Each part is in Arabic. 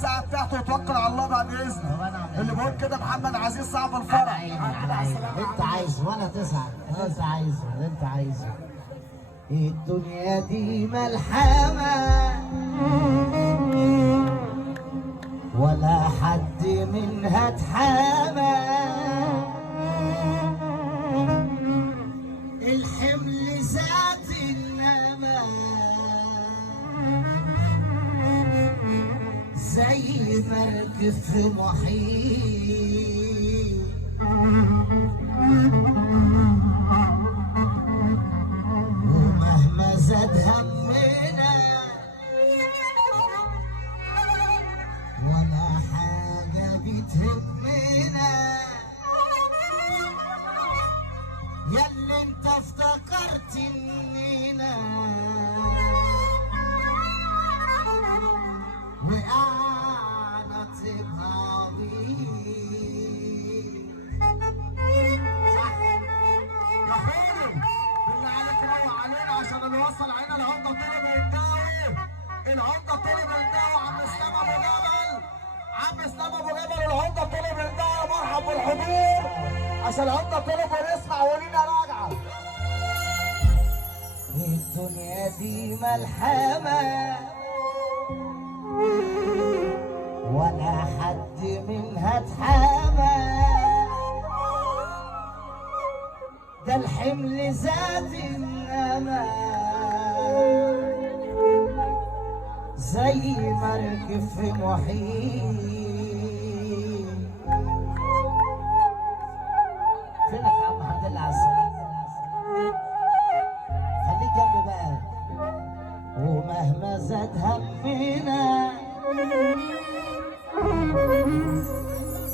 الساعه بتاعته وتوكل على الله بعد اذنك. اللي بيقول كده محمد عزيز صاحب الفرح. على عيني اللي انت عايزه ولا تزعل، اللي انت عايزه اللي انت عايزه. الدنيا دي ملحمة ولا حد منها اتحمى، الحمل ذات النمى زي مركب في محيط، ومهما زاد همنا ولا حاجة بتهمنا، ياللي انت افتكرت اننا وقعنا تبقى عبيد. يا خالد بالله عليك روح علينا عشان نوصل علينا العمده طلب الداوي. العمده طلب الداوي عم اسلام ابو جبل. عم اسلام ابو جبل العمده طلب الداوي. مرحب بالحضور عشان العمده طلب ونسمع ولينا راجعه. الدنيا دي ملحمة ولا حد منها اتحمى، ده الحمل ذات النمى زي مركب في محيط. فينك يا عم؟ الحمد لله على السلامة. خليك جنبي بقى. ومهما زاد همنا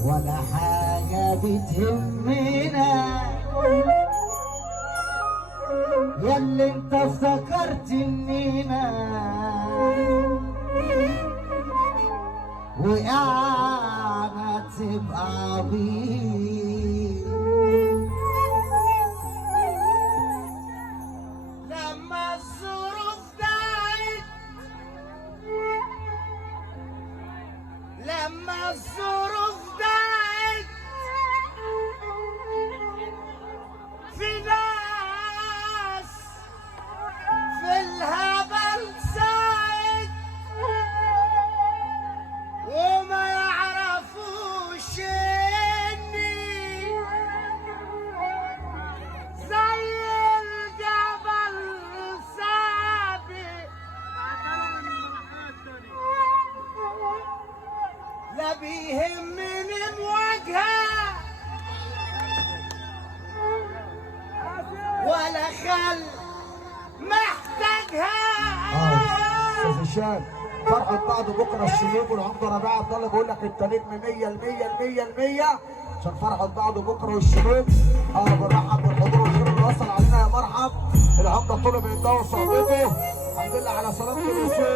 ولا حاجة بتهمنا، ياللي انت افتكرت اننا وقعنا تبقى عبيد. لما الظروف دعت، لما الظروف دعت في ناس في الهبل ساعد وما يعرفوش اني زي الجبل سابق، لا بيهمني مواجهة ولا خل محتاجها. استاذ هشام فرحة بعد بكره الشباب والعمده ربيع عبد الله بيقول لك انت نجم 100% عشان فرحة بعد بكره والشباب. بنرحب بالحضور والخير اللي وصل علينا. يا مرحب العمده طلب الدواء وصحبته. الحمد لله على سلامة الوصول.